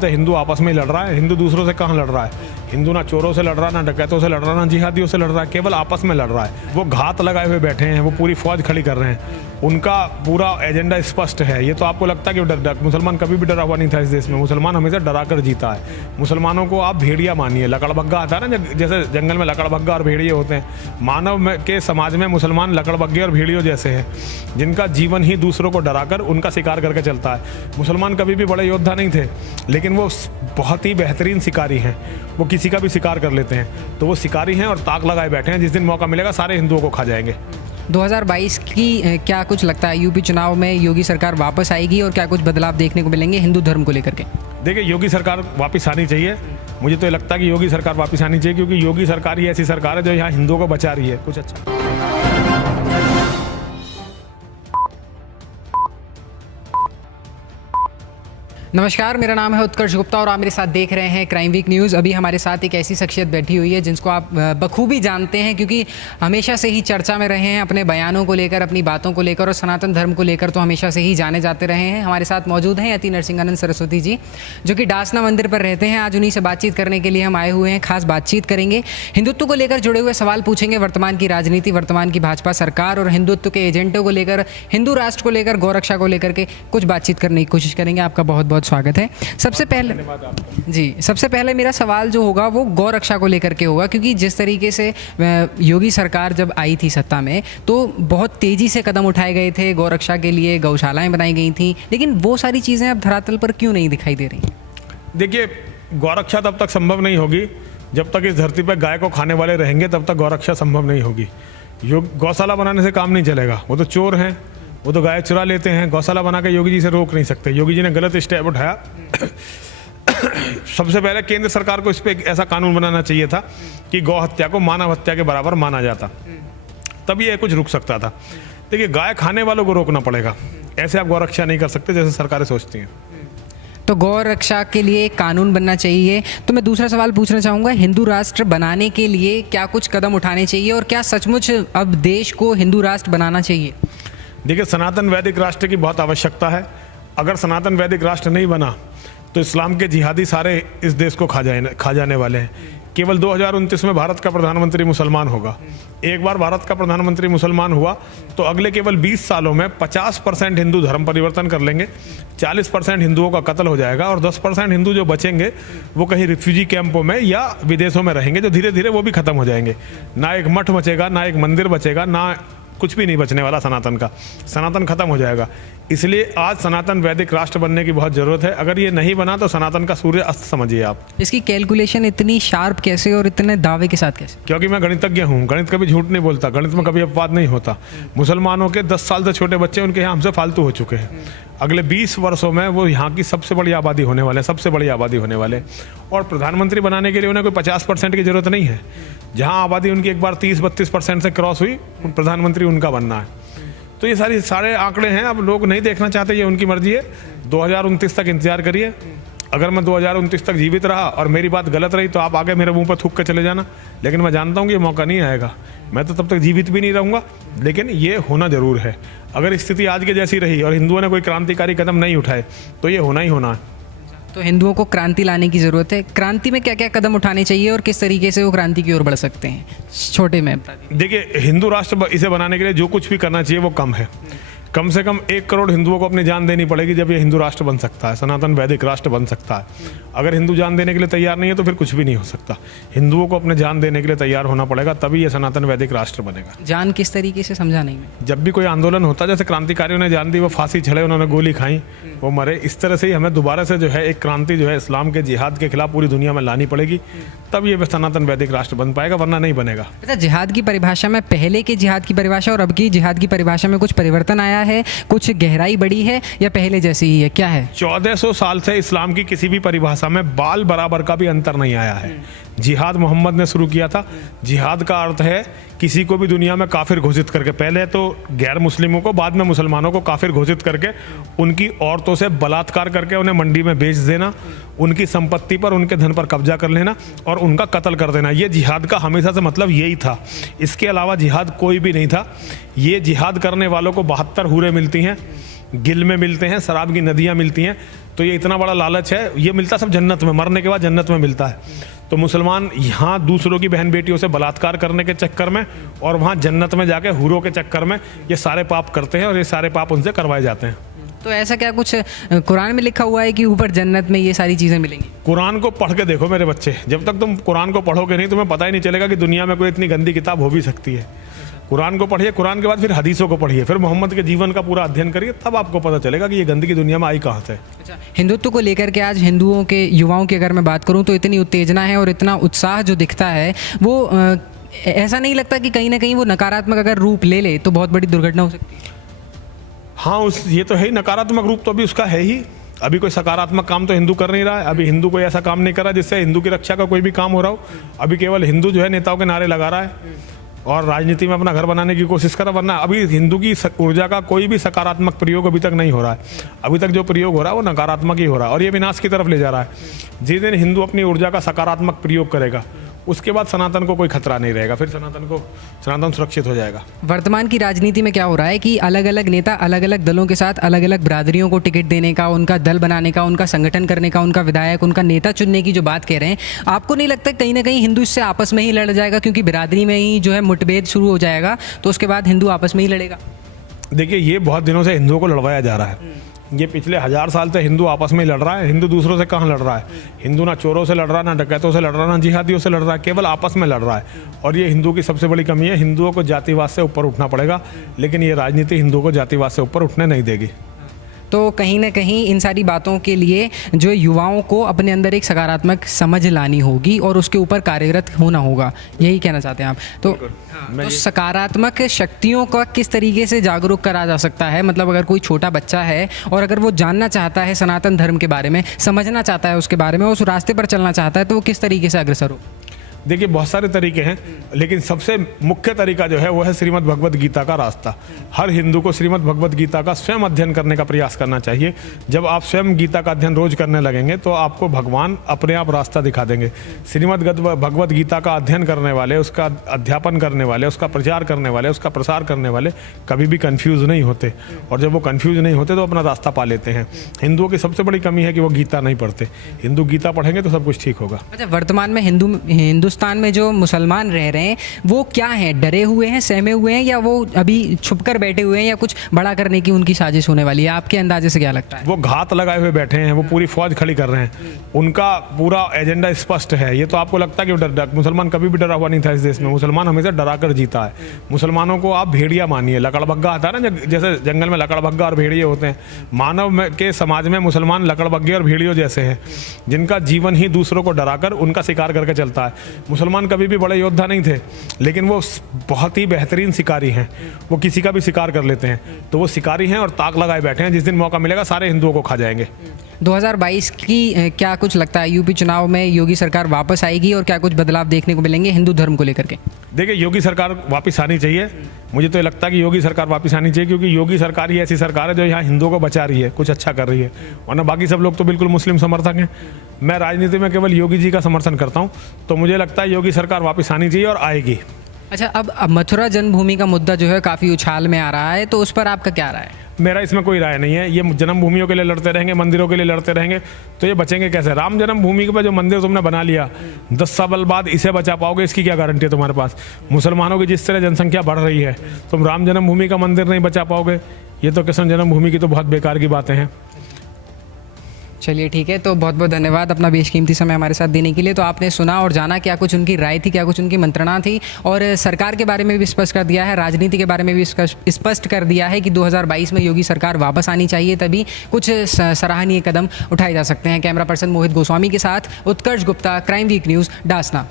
तो हिंदू आपस में लड़ रहा है, हिंदू दूसरों से कहाँ लड़ रहा है? हिंदू ना चोरों से लड़ रहा, ना डकैतों से लड़ रहा, ना जिहादियों से लड़ रहा है, केवल आपस में लड़ रहा है। वो घात लगाए हुए बैठे हैं, वो पूरी फौज खड़ी कर रहे हैं, उनका पूरा एजेंडा स्पष्ट है। ये तो आपको लगता है कि मुसलमान कभी भी डरा हुआ नहीं था इस देश में, मुसलमान हमेशा डरा कर जीता है। मुसलमानों को आप भेड़िया मानिए, लकड़बग्गा आता है ना, जैसे जंगल में लकड़बग्गा और भेड़िए होते हैं, मानव के समाज में मुसलमान लकड़बग्गे और भेड़ियों जैसे हैं, जिनका जीवन ही दूसरों को डराकर उनका शिकार करके चलता है। मुसलमान कभी भी बड़े योद्धा नहीं थे, लेकिन वो बहुत ही बेहतरीन शिकारी हैं, वो किसी का भी शिकार कर लेते हैं। तो वो शिकारी हैं और ताक लगाए बैठे हैं, जिस दिन मौका मिलेगा सारे हिंदुओं को खा जाएंगे। 2022 की क्या कुछ लगता है, यूपी चुनाव में योगी सरकार वापस आएगी और क्या कुछ बदलाव देखने को मिलेंगे हिंदू धर्म को लेकर के? देखिए, योगी सरकार वापस आनी चाहिए। मुझे तो ये लगता है कि योगी सरकार वापस आनी चाहिए, क्योंकि योगी सरकार ही ऐसी सरकार है जो यहाँ हिंदुओं को बचा रही है। कुछ अच्छा नमस्कार, मेरा नाम है उत्कर्ष गुप्ता और आप मेरे साथ देख रहे हैं क्राइम वीक न्यूज़। अभी हमारे साथ एक ऐसी शख्सियत बैठी हुई है जिनको आप बखूबी जानते हैं, क्योंकि हमेशा से ही चर्चा में रहे हैं अपने बयानों को लेकर, अपनी बातों को लेकर और सनातन धर्म को लेकर तो हमेशा से ही जाने जाते रहे हैं। हमारे साथ मौजूद हैं यति नरसिंहानंद सरस्वती जी, जो कि डासना मंदिर पर रहते हैं। आज उन्हीं से बातचीत करने के लिए हम आए हुए हैं। खास बातचीत करेंगे, हिंदुत्व को लेकर जुड़े हुए सवाल पूछेंगे, वर्तमान की राजनीति, वर्तमान की भाजपा सरकार और हिंदुत्व के एजेंटों को लेकर, हिंदू राष्ट्र को लेकर, गौरक्षा को लेकर के कुछ बातचीत करने की कोशिश करेंगे। आपका बहुत बहुत स्वागत है। सबसे पहले मेरा सवाल जो होगा वो गौरक्षा को लेकर के होगा, क्योंकि जिस तरीके से योगी सरकार जब आई थी सत्ता में तो बहुत तेज़ी से कदम उठाए गए थे गौरक्षा के लिए, गौशालाएं बनाई गई थी, लेकिन वो सारी चीज़ें अब धरातल पर क्यों नहीं दिखाई दे रही? देखिए, गौरक्षा तब तक संभव नहीं होगी जब तक इस धरती पर गाय को खाने वाले रहेंगे, तब तक गौरक्षा संभव नहीं होगी। गौशाला बनाने से काम नहीं चलेगा, वो तो चोर हैं, वो तो गाय चुरा लेते हैं। गौशाला बना के योगी जी से रोक नहीं सकते। योगी जी ने गलत स्टेप उठाया। सबसे पहले केंद्र सरकार को इस पर ऐसा कानून बनाना चाहिए था कि गौ हत्या को मानव हत्या के बराबर माना जाता, तभी ये कुछ रुक सकता था। देखिए, गाय खाने वालों को रोकना पड़ेगा, ऐसे आप गौरक्षा नहीं कर सकते जैसे सरकारें सोचती हैं। तो गौ रक्षा के लिए एक कानून बनना चाहिए। तो मैं दूसरा सवाल पूछना चाहूँगा, हिंदू राष्ट्र बनाने के लिए क्या कुछ कदम उठाने चाहिए और क्या सचमुच अब देश को हिंदू राष्ट्र बनाना चाहिए? देखिए, सनातन वैदिक राष्ट्र की बहुत आवश्यकता है। अगर सनातन वैदिक राष्ट्र नहीं बना तो इस्लाम के जिहादी सारे इस देश को खा जाने वाले हैं। केवल 2029 में भारत का प्रधानमंत्री मुसलमान होगा। एक बार भारत का प्रधानमंत्री मुसलमान हुआ तो अगले केवल 20 सालों में 50% हिंदू धर्म परिवर्तन कर लेंगे, 40% हिंदुओं का कत्ल हो जाएगा और 10% हिंदू जो बचेंगे वो कहीं रिफ्यूजी कैंपों में या विदेशों में रहेंगे, जो धीरे धीरे वो भी खत्म हो जाएंगे। ना एक मठ बचेगा, ना एक मंदिर बचेगा, ना कुछ भी नहीं बचने वाला सनातन का। सनातन खत्म हो जाएगा। इसलिए आज सनातन वैदिक राष्ट्र बनने की बहुत ज़रूरत है। अगर ये नहीं बना तो सनातन का सूर्य अस्त समझिए आप। इसकी कैलकुलेशन इतनी शार्प कैसे और इतने दावे के साथ कैसे? क्योंकि मैं गणितज्ञ हूँ, गणित कभी झूठ नहीं बोलता, गणित में कभी अपवाद नहीं होता। मुसलमानों के 10 साल से छोटे बच्चे उनके यहाँ हमसे फालतू हो चुके हैं। अगले 20 वर्षों में वो यहाँ की सबसे बड़ी आबादी होने वाले, सबसे बड़ी आबादी होने वाले। और प्रधानमंत्री बनाने के लिए उन्हें कोई 50% की जरूरत नहीं है। जहाँ आबादी उनकी एक बार 30-32% से क्रॉस हुई, प्रधानमंत्री उनका बनना है। तो ये सारे आंकड़े हैं। अब लोग नहीं देखना चाहते, ये उनकी मर्जी है। 2029 तक इंतजार करिए। अगर मैं 2029 तक जीवित रहा और मेरी बात गलत रही तो आप आगे मेरे मुंह पर थूक के चले जाना, लेकिन मैं जानता हूँ कि ये मौका नहीं आएगा। मैं तो तब तक जीवित भी नहीं रहूँगा, लेकिन ये होना ज़रूर है। अगर स्थिति आज के जैसी रही और हिंदुओं ने कोई क्रांतिकारी कदम नहीं उठाए तो ये होना ही होना है। तो हिंदुओं को क्रांति लाने की ज़रूरत है। क्रांति में क्या क्या कदम उठाने चाहिए और किस तरीके से वो क्रांति की ओर बढ़ सकते हैं? छोटे में देखिए, हिंदू राष्ट्र इसे बनाने के लिए जो कुछ भी करना चाहिए वो कम है। कम से कम 1 करोड़ हिंदुओं को अपनी जान देनी पड़ेगी, जब ये हिंदू राष्ट्र बन सकता है, सनातन वैदिक राष्ट्र बन सकता है। अगर हिंदू जान देने के लिए तैयार नहीं है तो फिर कुछ भी नहीं हो सकता। हिंदुओं को अपने जान देने के लिए तैयार होना पड़ेगा, तभी ये सनातन वैदिक राष्ट्र बनेगा। जान किस तरीके से समझा नहीं मैं? जब भी कोई आंदोलन होता है, जैसे क्रांतिकारियों ने जान दी, वो फांसी चढ़े, उन्होंने गोली खाई, वो मरे, इस तरह से ही हमें दोबारा से जो है एक क्रांति जो है इस्लाम के जिहाद के खिलाफ पूरी दुनिया में लानी पड़ेगी, तब ये सनातन वैदिक राष्ट्र बन पाएगा, वरना नहीं बनेगा। अच्छा, जिहाद की परिभाषा में पहले के जिहाद की परिभाषा और अब की जिहाद की परिभाषा में कुछ परिवर्तन आया है, कुछ गहराई बढ़ी है या पहले जैसी ही है, क्या है? 1400 साल से इस्लाम की किसी भी परिभाषा में बाल बराबर का भी अंतर नहीं आया है। जिहाद मोहम्मद ने शुरू किया था। जिहाद का अर्थ है किसी को भी दुनिया में काफिर घोषित करके, पहले तो गैर मुस्लिमों को, बाद में मुसलमानों को काफिर घोषित करके उनकी औरतों से बलात्कार करके उन्हें मंडी में बेच देना, उनकी संपत्ति पर, उनके धन पर कब्जा कर लेना और उनका कत्ल कर देना। ये जिहाद का हमेशा से मतलब यही था। इसके अलावा जिहाद कोई भी नहीं था। ये जिहाद करने वालों को 72 हूरें मिलती हैं, गिल में मिलते हैं, शराब की नदियाँ मिलती हैं। तो ये इतना बड़ा लालच है, ये मिलता सब जन्नत में, मरने के बाद जन्नत में मिलता है। तो मुसलमान यहाँ दूसरों की बहन बेटियों से बलात्कार करने के चक्कर में और वहाँ जन्नत में जाके हूरों के चक्कर में ये सारे पाप करते हैं और ये सारे पाप उनसे करवाए जाते हैं। तो ऐसा क्या कुछ कुरान में लिखा हुआ है कि ऊपर जन्नत में ये सारी चीज़ें मिलेंगी? कुरान को पढ़ के देखो मेरे बच्चे, जब तक तुम कुरान को पढ़ोगे नहीं तुम्हें पता ही नहीं चलेगा कि दुनिया में कोई इतनी गंदी किताब हो भी सकती है। कुरान को पढ़िए, कुरान के बाद फिर हदीसों को पढ़िए, फिर मोहम्मद के जीवन का पूरा अध्ययन करिए, तब आपको पता चलेगा कि ये गंदगी दुनिया में आई कहाँ से। अच्छा, हिंदुत्व को लेकर के आज हिंदुओं के युवाओं की अगर मैं बात करूं तो इतनी उत्तेजना है और इतना उत्साह जो दिखता है वो ऐसा नहीं लगता कि कहीं ना कहीं वो नकारात्मक अगर रूप ले ले तो बहुत बड़ी दुर्घटना हो सकती है? हाँ, ये तो है ही, नकारात्मक रूप तो अभी उसका है ही। अभी कोई सकारात्मक काम तो हिंदू कर नहीं रहा है। अभी हिंदू कोई ऐसा काम नहीं कर रहा जिससे हिंदू की रक्षा का कोई भी काम हो रहा हो। अभी केवल हिंदू जो है नेताओं के नारे लगा रहा है और राजनीति में अपना घर बनाने की कोशिश कर रहा, वरना अभी हिंदू की ऊर्जा का कोई भी सकारात्मक प्रयोग अभी तक नहीं हो रहा है। अभी तक जो प्रयोग हो रहा है वो नकारात्मक ही हो रहा है और ये विनाश की तरफ ले जा रहा है। जिस दिन हिंदू अपनी ऊर्जा का सकारात्मक प्रयोग करेगा उसके बाद सनातन को कोई खतरा नहीं रहेगा, फिर सनातन सुरक्षित हो जाएगा। वर्तमान की राजनीति में क्या हो रहा है कि अलग अलग नेता अलग अलग दलों के साथ अलग अलग बिरादरियों को टिकट देने का, उनका दल बनाने का, उनका संगठन करने का, उनका विधायक, उनका नेता चुनने की जो बात कह रहे हैं, आपको नहीं लगता कहीं ना कहीं हिंदू इससे आपस में ही लड़ जाएगा? क्योंकि बिरादरी में ही जो है मुठभेद शुरू हो जाएगा तो उसके बाद हिंदू आपस में ही लड़ेगा। देखिए, ये बहुत दिनों से हिंदुओं को लड़वाया जा रहा है। ये पिछले 1000 साल से हिंदू आपस में लड़ रहा है। हिंदू दूसरों से कहाँ लड़ रहा है? हिंदू ना चोरों से लड़ रहा है, ना डकैतों से लड़ रहा है, ना जिहादियों से लड़ रहा है, केवल आपस में लड़ रहा है। और ये हिंदू की सबसे बड़ी कमी है। हिंदुओं को जातिवाद से ऊपर उठना पड़ेगा, लेकिन ये राजनीति हिंदुओं को जातिवाद से ऊपर उठने नहीं देगी। तो कहीं ना कहीं इन सारी बातों के लिए जो युवाओं को अपने अंदर एक सकारात्मक समझ लानी होगी और उसके ऊपर कार्यरत होना होगा, यही कहना चाहते हैं आप? तो सकारात्मक शक्तियों का किस तरीके से जागरूक करा जा सकता है? मतलब अगर कोई छोटा बच्चा है और अगर वो जानना चाहता है सनातन धर्म के बारे में, समझना चाहता है उसके बारे में, उस रास्ते पर चलना चाहता है, तो वो किस तरीके से अग्रसर हो? देखिए, बहुत सारे तरीके हैं, लेकिन सबसे मुख्य तरीका जो है वो है श्रीमद् भगवद गीता का रास्ता। हर हिंदू को श्रीमद् भगवद गीता का स्वयं अध्ययन करने का प्रयास करना चाहिए। जब आप स्वयं गीता का अध्ययन रोज करने लगेंगे तो आपको भगवान अपने आप रास्ता दिखा देंगे। श्रीमद् भगवद गीता का अध्ययन करने वाले, उसका अध्यापन करने वाले, उसका प्रचार करने वाले, उसका प्रसार करने वाले कभी भी कन्फ्यूज़ नहीं होते, और जब वो कन्फ्यूज़ नहीं होते तो अपना रास्ता पा लेते हैं। हिंदुओं की सबसे बड़ी कमी है कि वो गीता नहीं पढ़ते। हिंदू गीता पढ़ेंगे तो सब कुछ ठीक होगा। अच्छा, वर्तमान में हिंदुस्तान में जो मुसलमान रह रहे हैं वो क्या हैं? डरे हुए हैं, सहमे हुए हैं, या वो अभी छुपकर बैठे हुए हैं, या कुछ बड़ा करने की उनकी साजिश होने वाली है? आपके अंदाजे से क्या लगता है? वो घात लगाए हुए बैठे हैं, वो पूरी फौज खड़ी कर रहे हैं, उनका पूरा एजेंडा स्पष्ट है। ये तो आपको लगता है कि मुसलमान कभी भी डरा हुआ नहीं था इस देश में। मुसलमान हमेशा डरा कर जीता है। मुसलमानों को आप भेड़िया मानिए, लकड़बग्गा आता है ना, जैसे जंगल में लकड़बग्गा और भेड़िए होते हैं, मानव के समाज में मुसलमान लकड़बग्गे और भेड़ियों जैसे हैं, जिनका जीवन ही दूसरों को डराकर उनका शिकार करके चलता है। मुसलमान कभी भी बड़े योद्धा नहीं थे, लेकिन वो बहुत ही बेहतरीन शिकारी हैं। वो किसी का भी शिकार कर लेते हैं, तो वो शिकारी हैं और ताक लगाए बैठे हैं। जिस दिन मौका मिलेगा सारे हिंदुओं को खा जाएंगे। 2022 की क्या कुछ लगता है, यूपी चुनाव में योगी सरकार वापस आएगी और क्या कुछ बदलाव देखने को मिलेंगे हिंदू धर्म को लेकर के? देखिए, योगी सरकार वापस आनी चाहिए। मुझे तो लगता है कि योगी सरकार वापस आनी चाहिए, क्योंकि योगी सरकार ही ऐसी सरकार है जो यहाँ हिंदुओं को बचा रही है, कुछ अच्छा कर रही है। वरना बाकी सब लोग तो बिल्कुल मुस्लिम समर्थक हैं। मैं राजनीति में केवल योगी जी का समर्थन करता हूँ, तो मुझे लगता है योगी सरकार वापस आनी चाहिए और आएगी। अच्छा, अब मथुरा जन्मभूमि का मुद्दा जो है काफ़ी उछाल में आ रहा है, तो उस पर आपका क्या राय है? मेरा इसमें कोई राय नहीं है। ये जन्मभूमियों के लिए लड़ते रहेंगे, मंदिरों के लिए लड़ते रहेंगे, तो ये बचेंगे कैसे? राम जन्मभूमि के पर जो मंदिर तुमने बना लिया, 10 साल बाद इसे बचा पाओगे, इसकी क्या गारंटी है तुम्हारे पास? मुसलमानों की जिस तरह जनसंख्या बढ़ रही है, तुम राम जन्मभूमि का मंदिर नहीं बचा पाओगे। ये तो कृष्ण जन्मभूमि की तो बहुत बेकार की बातें हैं। चलिए ठीक है, तो बहुत बहुत धन्यवाद अपना बेशकीमती समय हमारे साथ देने के लिए। तो आपने सुना और जाना क्या कुछ उनकी राय थी, क्या कुछ उनकी मंत्रणा थी, और सरकार के बारे में भी स्पष्ट कर दिया है, राजनीति के बारे में भी स्पष्ट कर दिया है कि 2022 में योगी सरकार वापस आनी चाहिए, तभी कुछ सराहनीय कदम उठाए जा सकते हैं। कैमरा पर्सन मोहित गोस्वामी के साथ Utkarsh Gupta, Crime Week News, Dasna.